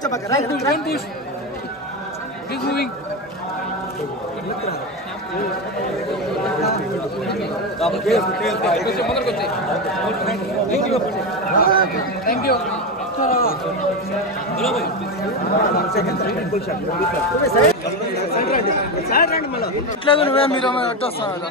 Don't push. Keep moving. Thank you. ఇట్లేదు నువ్వే మీరు అట్టొస్తున్నారు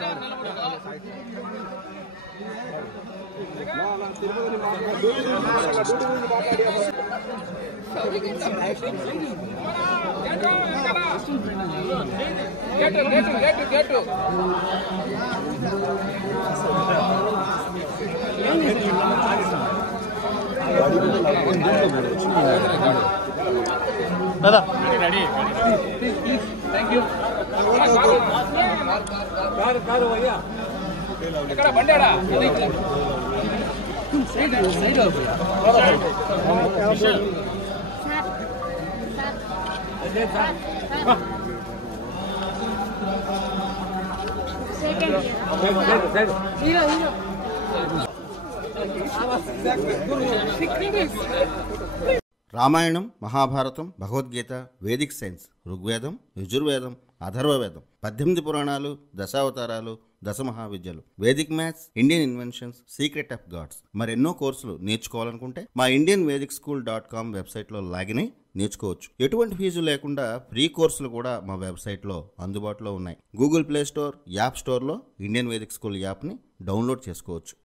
దాదా రెడీ Thank you. కారు అయ్యా ఎక్కడ బండేడా side Ramayanam, Mahabharatam, Bhagavadgita, Vedic science, Rigvedam, Yajurvedam, Atharvavedam, 18 పురాణాలు, దశావతారాలు, దశమహావిద్యలు, Vedic maths, Indian inventions, secret of gods మరెన్నో కోర్సులు నేర్చుకోవాలనుకుంటే మా indianvedicSchool.com వెబ్సైట్లో లాగిన్ అయి నేర్చుకోవచ్చు. ఎటువంటి ఫీజు లేకుండా ఫ్రీ కోర్సులు కూడా మా వెబ్సైట్లో అందుబాటులో ఉన్నాయి. గూగుల్ ప్లే స్టోర్, యాప్ స్టోర్లో ఇండియన్ వేదిక్ స్కూల్ యాప్ని డౌన్లోడ్ చేసుకోవచ్చు.